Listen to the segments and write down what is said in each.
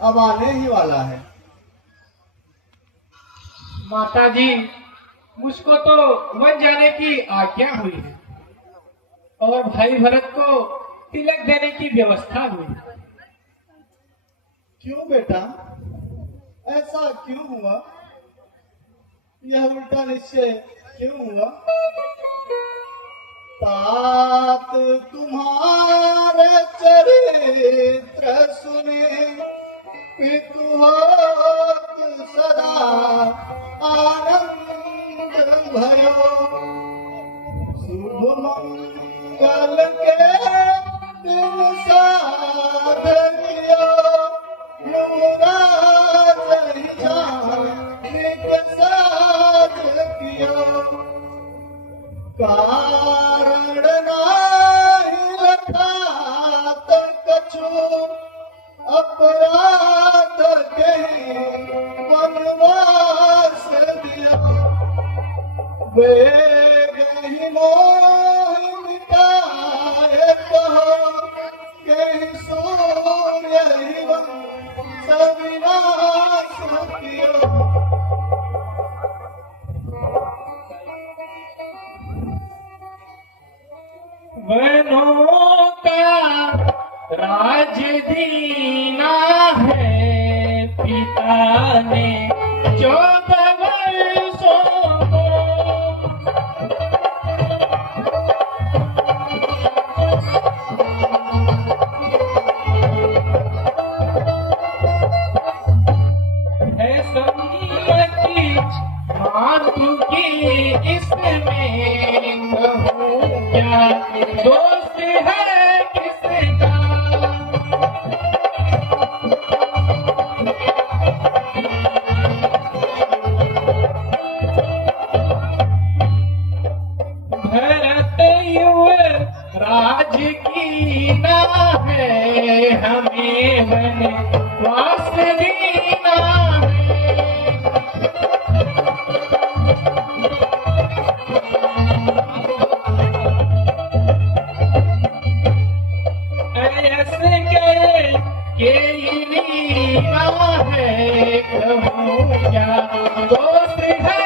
अब आने ही वाला है। माता जी, मुझको तो वन जाने की आज्ञा हुई है और भाई भरत को तिलक देने की व्यवस्था हुई है। क्यों बेटा, ऐसा क्यों हुआ? यह उल्टा निश्चय क्यों हुआ? तात तुम्हारे चरित्र सुने पितु होत सदा आनंद भयो। शुभ मंगल के दिन साधकियो युवराज ही जाने साध कियो। कारण नाही लखात कछु अपराध के वनवास दिया। वेग ही मोह मिटाए कहो के सूर्य ही वंश विनाश कियो। वनों का राज दीना है पिता ने 14 वर्षों को। है सम्मति मातु की इसमें कहूँ क्या दोस्त है किसका। भरत युवराज की ना है हमें वनवास दीना है। ऐसे के लीला है कहूँ क्या दोस्त है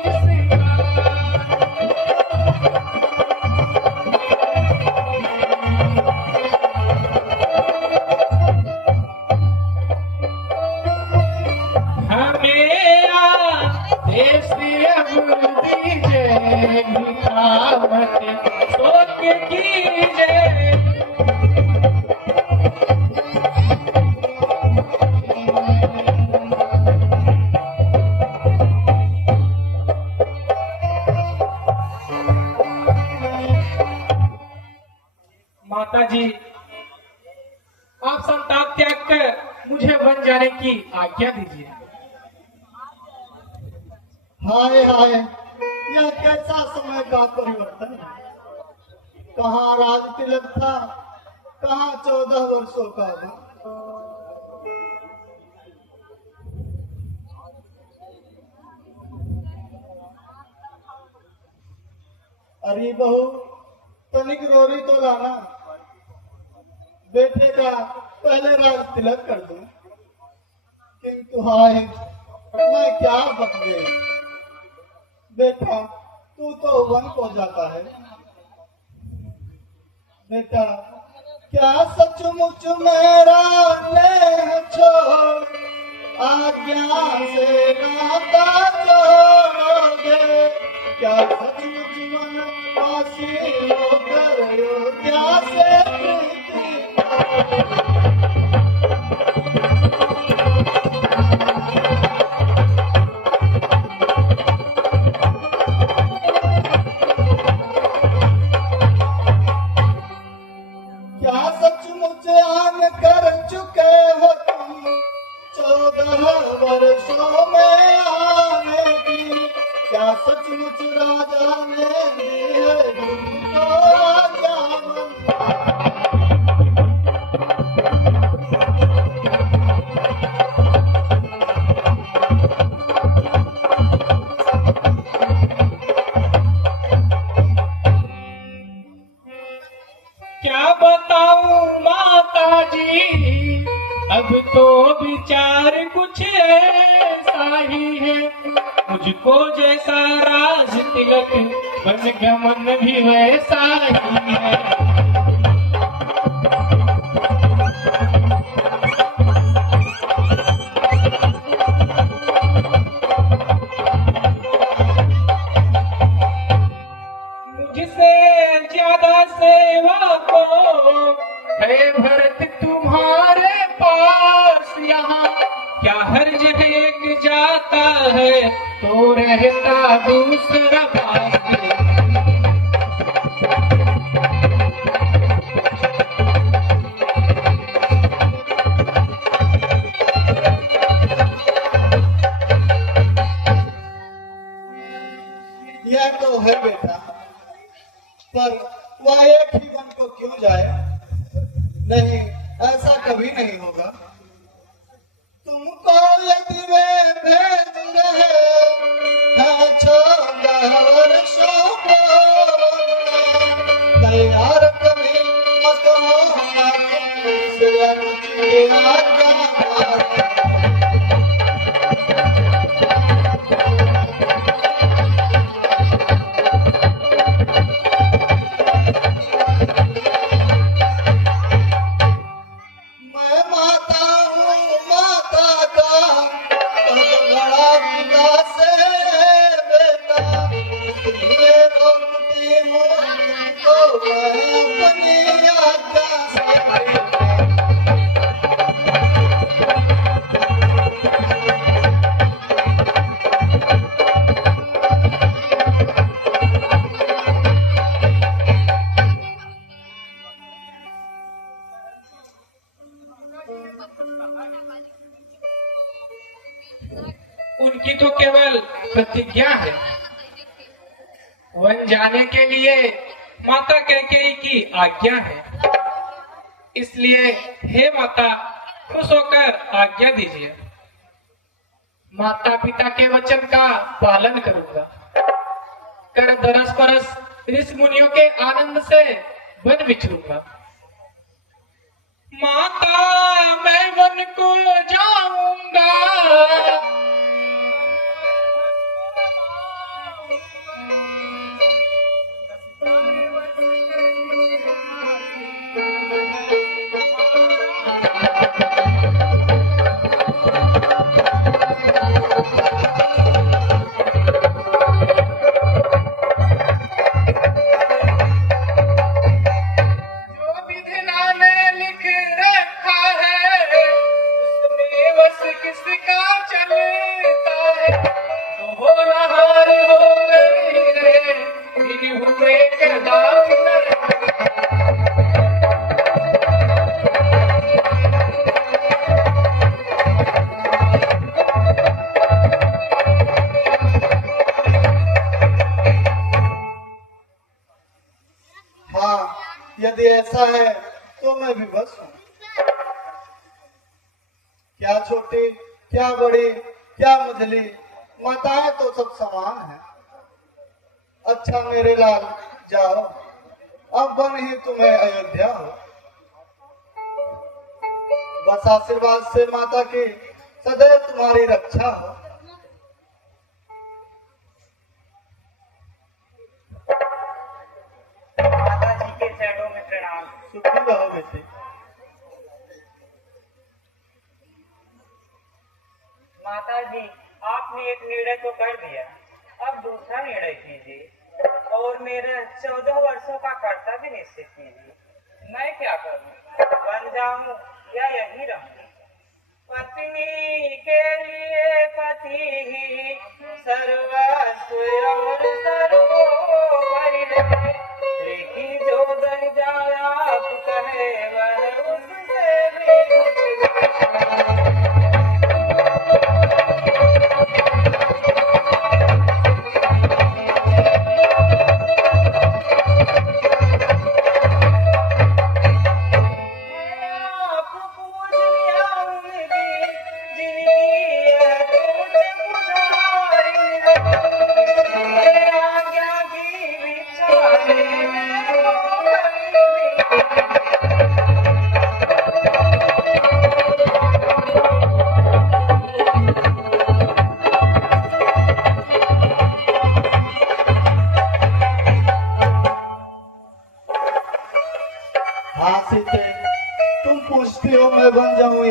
इसका। हमें आदेश अब दीजिए भिखावत सोच कीजिए। माता जी, आप संताप त्याग कर मुझे वन जाने की आज्ञा दीजिए। हाय हाय, यह कैसा समय का परिवर्तन है। कहाँ राज तिलक था, कहाँ 14 वर्षों का था। अरे बहू, तनिक रोरी तो लाना। बेटे का पहले राज तिलक कर दूं, किंतु हाय, मैं क्या बक गई। बेटा, तू तो वन को जाता है। बेटा, क्या सचमुच मेरा नेह छोड़ आज्ञा से नाता जोड़ोगे? क्या सचमुच मन वासी होकर अयोध्या से प्रीति क्या सचमुच आन कर चुके हो तुम 14 वर्षों में आने की? क्या सचमुच राजा तो विचार कुछ ऐसा ही है, मुझको जैसा राज तिलक बन गया मन भी वैसा ही है। मुझसे ज्यादा सेवा को है भरत तुम्हारे पास, यहाँ क्या हर्ज है एक जाता है तो रहता दूसरा पास। यह तो है बेटा, पर वह एक ही मन को क्यों जाए? नहीं, ऐसा कभी नहीं होगा। तुमको यदि वे भेज रहे हैं 14 वर्षों को, तैयार कभी मत होना तुमसे अनुचित आज्ञा। उनकी तो केवल प्रतिज्ञा है, वन जाने के लिए माता कैकेयी की आज्ञा है। इसलिए हे माता, खुश होकर आज्ञा दीजिए। माता पिता के वचन का पालन करूंगा, कर दरस परस ऋषि मुनियों के आनंद से वन बिछरूंगा। माता मैं वन को जाऊंगा, किसका चलता है तो हो नहार हो गई रे इन हुए कदाम। हाँ, यदि ऐसा है तो मैं भी बस हूँ। क्या छोटी, क्या बड़ी, क्या मझली, माताएं तो सब समान है। अच्छा मेरे लाल, जाओ, अब बन ही तुम्हें अयोध्या हो। बस आशीर्वाद से माता की सदैव तुम्हारी रक्षा हो। माता जी के चरणों में प्रणाम। सुखी रहो बेटे। माता जी, आपने एक निर्णय तो कर दिया, अब दूसरा निर्णय कीजिए और मेरे 14 वर्षों का कर्तव्य निश्चित कीजिए। मैं क्या करूं, बन जाऊं या यही रहूं? पत्नी के लिए पति ही सर्वस्व और सर्वोपरि है, लेकिन जो दर जाया आप कहे वर उससे भी कुछ पूज लिया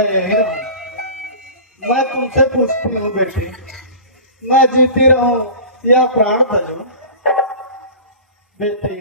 मैं यही रहूं। मैं तुमसे पूछती हूँ बेटी, मैं जीती रहूं या प्राण तजूं? बेटी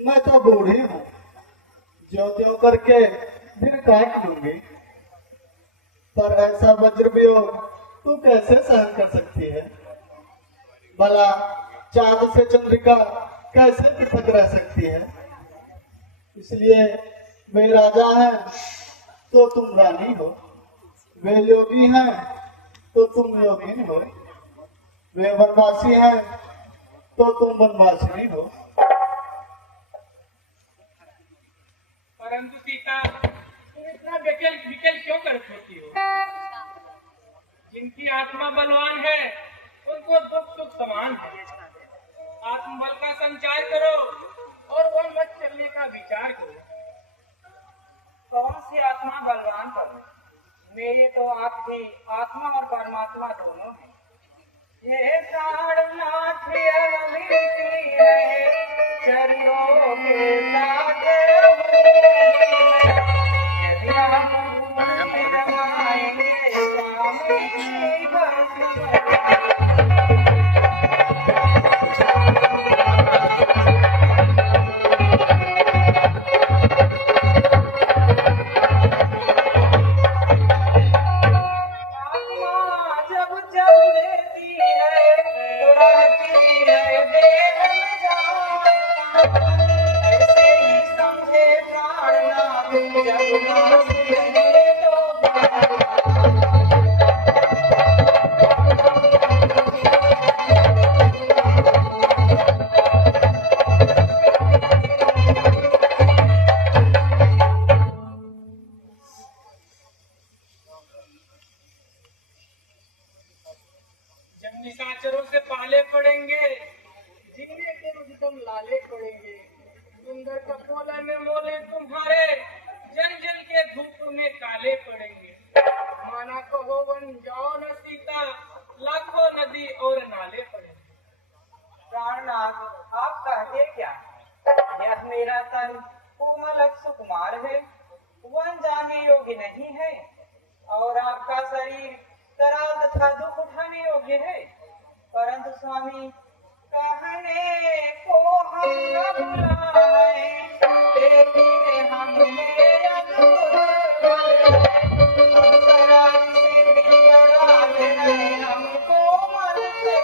मैं तो बूढ़ी हूँ, ज्यों त्यों करके दिन काट लूंगी, पर ऐसा वज्र वियोग तू कैसे सहन कर सकती है? भला चांद से चंद्रिका कैसे पृथक रह सकती है? इसलिए वे राजा हैं तो तुम रानी हो, वे योगी हैं तो तुम योगिन हो, वे वनवासी हैं तो तुम वनवासिनी हो। परंतु सीता, तुम इतना विकल विकल क्यों कर होती हो? जिनकी आत्मा बलवान है उनको दुख सुख समान है। आत्मबल का संचार करो और वह मत चलने का विचार करो। कौन सी आत्मा बलवान करो? मेरे तो आपकी आत्मा और परमात्मा दोनों हैं। ये प्राणनाथ अरविंदी है, चरणों के साथ यदि हम रमाएंगे स्वामी की बस। जब निशाचरों से पाले पड़ेंगे, जीने के उद्यम लाले पड़ेंगे, सुंदर कपोले में मोले तुम्हारे, जल जल के धूप में काले पड़ेंगे। माना कहो वन जाओ न सीता, लाखों नदी और नाले पड़ेंगे। प्राणनाथ, आप कहते क्या? यह मेरा तन कोमल सुकुमार है, वन जाने योग्य नहीं है, और आपका शरीर कराल तथा दुख उठाने योग्य है। परंतु स्वामी, कहने को हम न बुलाए, लेकिन हमने अद्भुत बल है। हम कराल से भी कराल है, हम कोमल से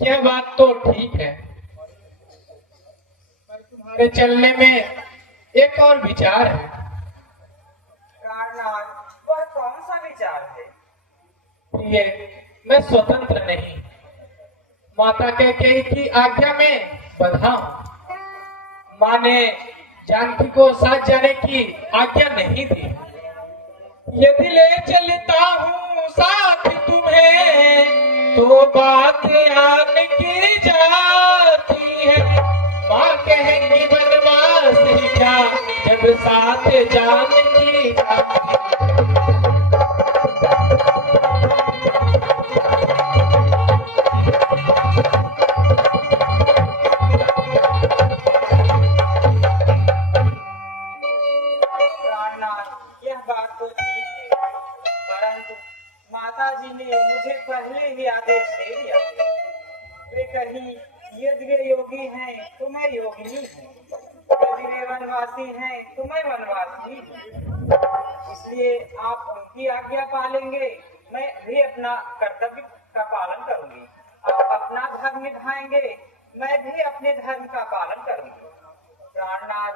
यह बात तो ठीक है, पर तुम्हारे चलने में एक और विचार है। प्राणनाथ, वह कौन सा विचार है? प्रिय, मैं स्वतंत्र नहीं, माता कैकेयी की आज्ञा में बंधा हूँ। माँ ने जानकी को साथ जाने की आज्ञा नहीं दी। यदि ले चलता हूँ साथ तुम्हें, तो बात आन की जाती है। कहेंगी वनवास ही क्या, जब साथ जानेंगी प्राणनाथ, यह बात तो ठीक है, परंतु माता जी ने मुझे पहले ही आदेश दे दिया। वे कहीं यदि वे योगी हैं तो मैं योगिनी हूँ, यदि वे वनवासी हैं तो मैं वनवासी हूँ। इसलिए आप उनकी आज्ञा पालेंगे, मैं भी अपना कर्तव्य का पालन करूंगी। आप अपना धर्म निभाएंगे, मैं भी अपने धर्म का पालन करूंगी। प्राणनाथ,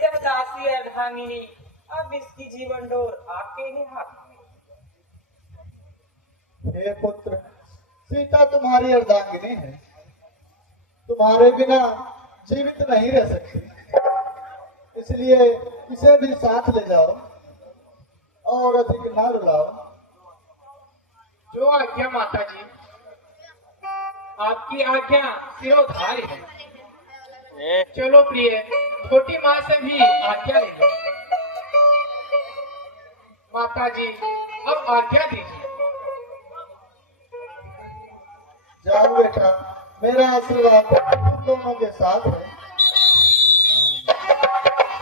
यह दासी अर्धांगिनी, अब इसकी जीवन डोर आपके ही हाथ में। हे पुत्र, सीता तुम्हारी अर्धांगिनी है, तुम्हारे बिना जीवित नहीं रह सकती, इसलिए इसे भी साथ ले जाओ और अधिक न रुलाओ। जो आज्ञा माता जी, आपकी आज्ञा सिरोधार्य है। चलो प्रिय, छोटी माँ से भी आज्ञा ले लो। माता जी, अब आज्ञा दीजिए। जाओ बेटा, मेरा आशीर्वाद तुम दोनों के साथ है।